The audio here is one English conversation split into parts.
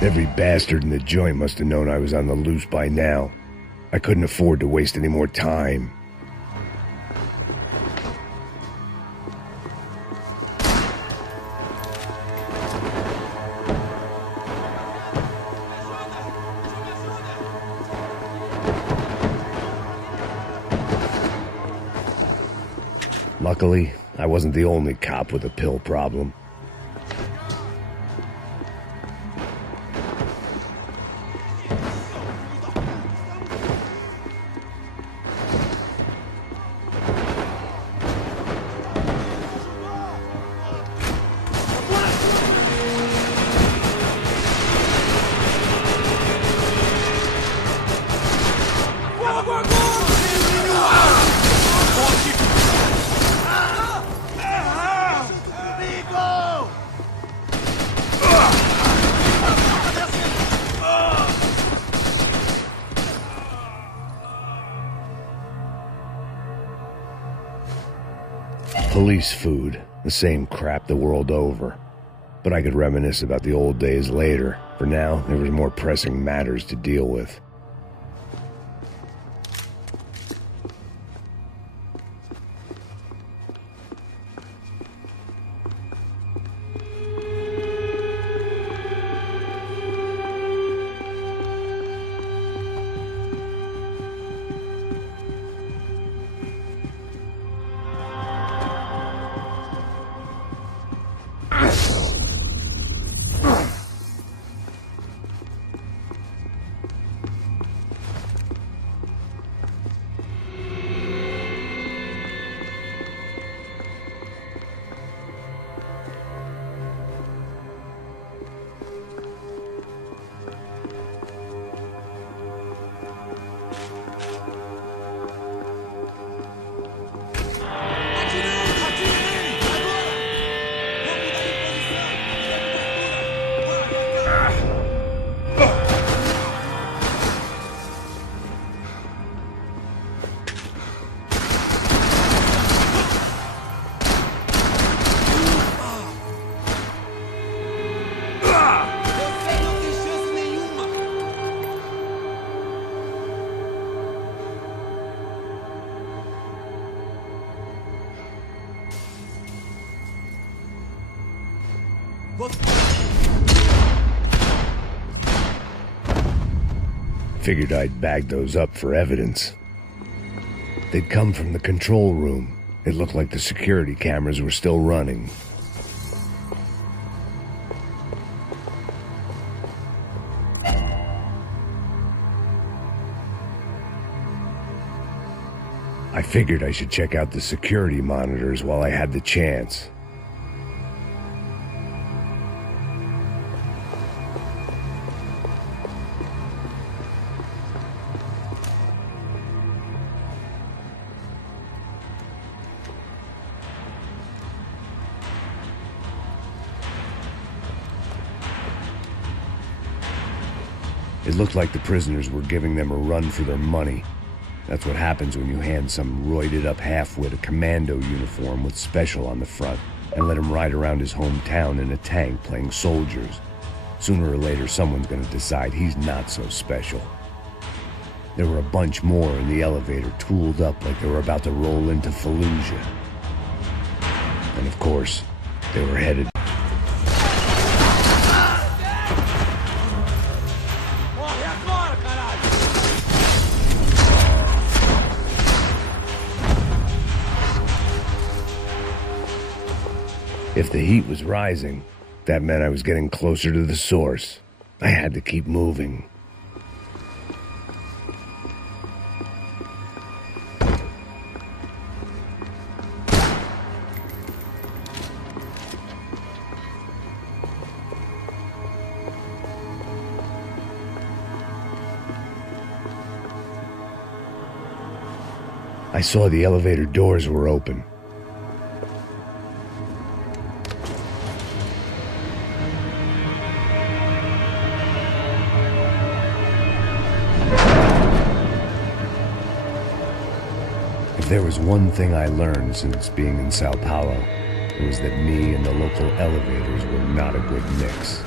Every bastard in the joint must have known I was on the loose by now. I couldn't afford to waste any more time. Luckily, I wasn't the only cop with a pill problem. Police food, the same crap the world over. But I could reminisce about the old days later. For now, there was more pressing matters to deal with. Figured I'd bag those up for evidence. They'd come from the control room. It looked like the security cameras were still running. I figured I should check out the security monitors while I had the chance. It looked like the prisoners were giving them a run for their money. That's what happens when you hand some roided-up halfwit a commando uniform with special on the front and let him ride around his hometown in a tank playing soldiers. Sooner or later, someone's gonna decide he's not so special. There were a bunch more in the elevator, tooled up like they were about to roll into Fallujah. And of course, they were headed If the heat was rising, that meant I was getting closer to the source. I had to keep moving. I saw the elevator doors were open. If there was one thing I learned since being in Sao Paulo, it was that me and the local elevators were not a good mix.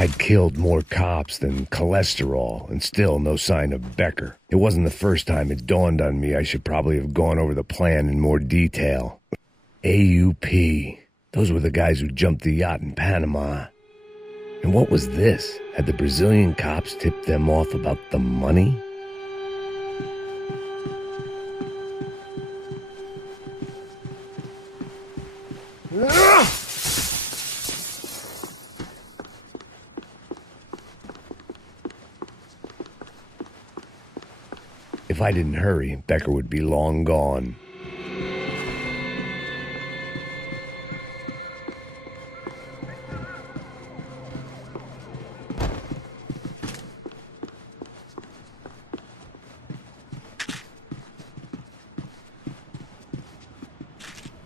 I'd killed more cops than cholesterol, and still no sign of Becker. It wasn't the first time it dawned on me I should probably have gone over the plan in more detail. AUP. Those were the guys who jumped the yacht in Panama. And what was this? Had the Brazilian cops tipped them off about the money? If I didn't hurry, Becker would be long gone.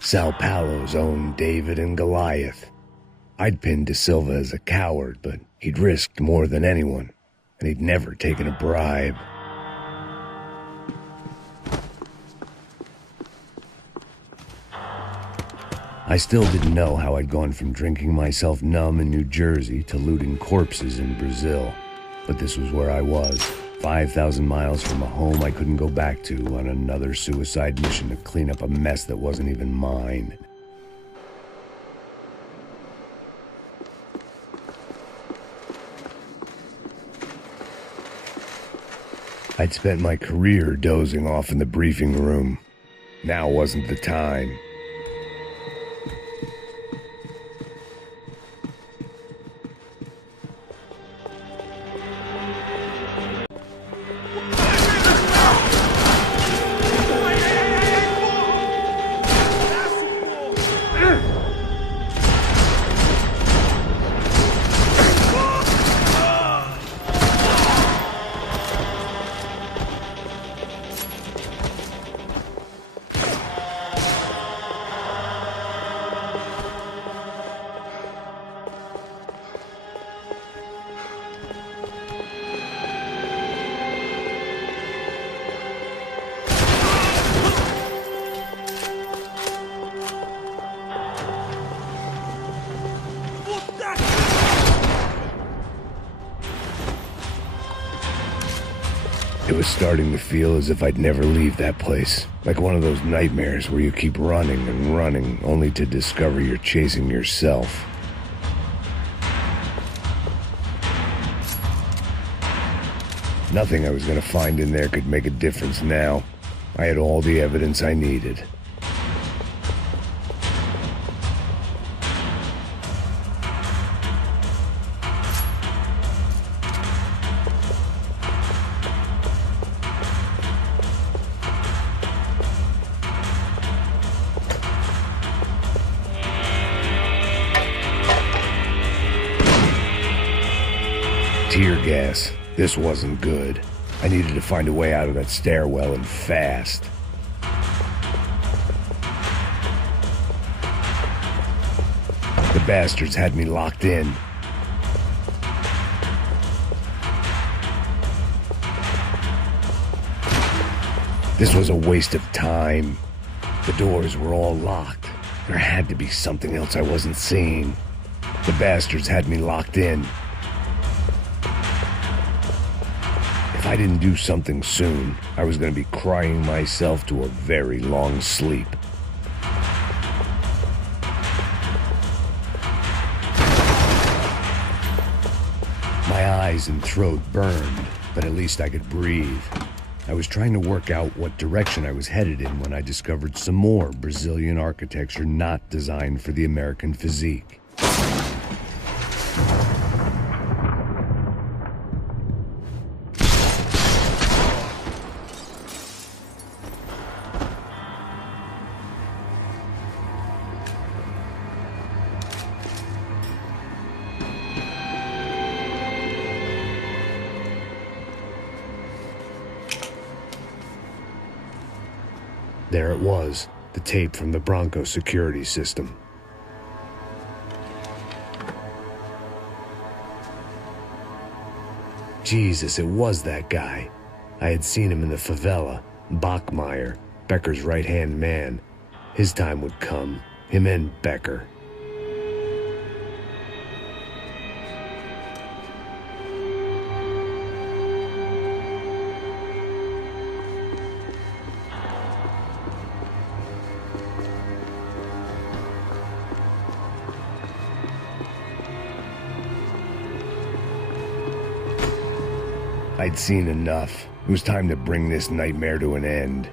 Sao Paulo's own David and Goliath. I'd pinned De Silva as a coward, but he'd risked more than anyone, and he'd never taken a bribe. I still didn't know how I'd gone from drinking myself numb in New Jersey to looting corpses in Brazil, but this was where I was. 5,000 miles from a home I couldn't go back to, on another suicide mission to clean up a mess that wasn't even mine. I'd spent my career dozing off in the briefing room. Now wasn't the time. It was starting to feel as if I'd never leave that place. Like one of those nightmares where you keep running and running, only to discover you're chasing yourself. Nothing I was going to find in there could make a difference now. I had all the evidence I needed. Tear gas. This wasn't good. I needed to find a way out of that stairwell, and fast. The bastards had me locked in. This was a waste of time. The doors were all locked. There had to be something else I wasn't seeing. The bastards had me locked in. If I didn't do something soon, I was going to be crying myself to a very long sleep. My eyes and throat burned, but at least I could breathe. I was trying to work out what direction I was headed in when I discovered some more Brazilian architecture not designed for the American physique. There it was, the tape from the Bronco security system. Jesus, it was that guy. I had seen him in the favela. Bachmeier, Becker's right-hand man. His time would come. Him and Becker. I'd seen enough. It was time to bring this nightmare to an end.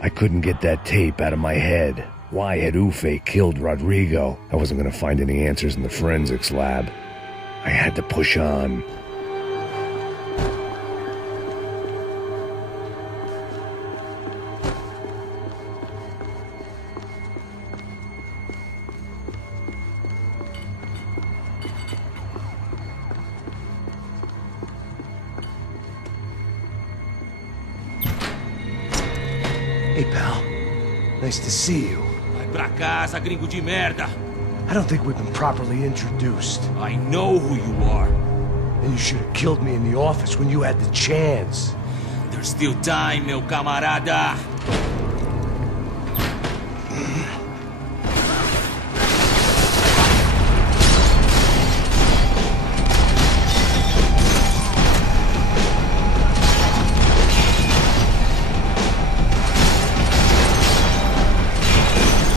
I couldn't get that tape out of my head. Why had Ufe killed Rodrigo? I wasn't gonna find any answers in the forensics lab. I had to push on. Hey, pal. Nice to see you. Vai pra casa, gringo de merda! I don't think we've been properly introduced. I know who you are. And you should have killed me in the office when you had the chance. There's still time, meu camarada!